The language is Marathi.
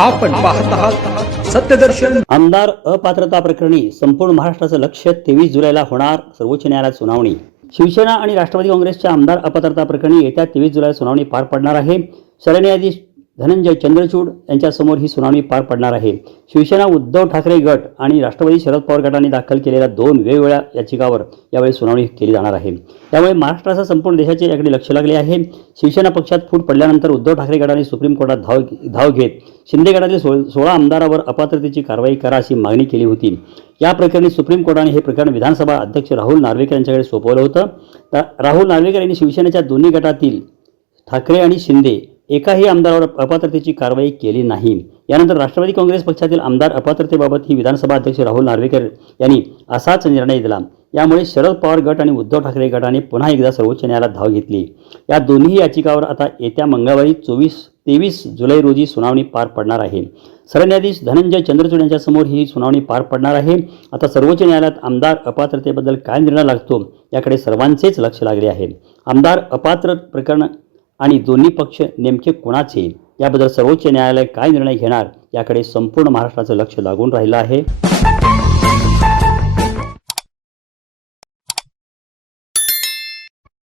आपण पाहत आहात सत्यदर्शन. आमदार अपात्रता प्रकरणी संपूर्ण महाराष्ट्राचं लक्ष तेवीस जुलैला होणार सर्वोच्च न्यायालयात सुनावणी. शिवसेना आणि राष्ट्रवादी काँग्रेसच्या आमदार अपात्रता प्रकरणी येत्या तेवीस जुलैला सुनावणी पार पडणार आहे. सरन्यायाधीश धनंजय चंद्रचूड यांच्यासमोर ही सुनावणी पार पडणार आहे. शिवसेना उद्धव ठाकरे गट आणि राष्ट्रवादी शरद पवार गटाने दाखल केलेल्या दोन वेगवेगळ्या याचिकावर यावेळी सुनावणी केली जाणार आहे. त्यामुळे महाराष्ट्रासह संपूर्ण देशाचे याकडे लक्ष लागले आहे. शिवसेना पक्षात फूट पडल्यानंतर उद्धव ठाकरे गटाने सुप्रीम कोर्टात धाव धाव घेत शिंदे गटातील सो सोळा आमदारावर अपात्रतेची कारवाई करा अशी मागणी केली होती. या प्रकरणी सुप्रीम कोर्टाने हे प्रकरण विधानसभा अध्यक्ष राहुल नार्वेकर यांच्याकडे सोपवलं होतं. तर राहुल नार्वेकर यांनी शिवसेनेच्या दोन्ही गटातील ठाकरे आणि शिंदे एकाही आमदारावर अपात्रतेची कारवाई केली नाही. यानंतर राष्ट्रवादी काँग्रेस पक्षातील आमदार अपात्रतेबाबत ही विधानसभा अध्यक्ष राहुल नार्वेकर यांनी असाच निर्णय दिला. यामुळे शरद पवार गट आणि उद्धव ठाकरे गटाने पुन्हा एकदा सर्वोच्च न्यायालयात धाव घेतली. या दोन्ही याचिकावर आता येत्या मंगळवारी चोवीस तेवीस जुलै रोजी सुनावणी पार पडणार आहे. सरन्यायाधीश धनंजय चंद्रचूड यांच्यासमोर ही सुनावणी पार पडणार आहे. आता सर्वोच्च न्यायालयात आमदार अपात्रतेबद्दल काय निर्णय लागतो याकडे सर्वांचेच लक्ष लागले आहे. आमदार अपात्र प्रकरण आणि दोन्ही पक्ष नेमके कोणाचे याबद्दल सर्वोच्च न्यायालय काय निर्णय घेणार? याकडे संपूर्ण महाराष्ट्राचं लक्ष लागून राहिलं आहे.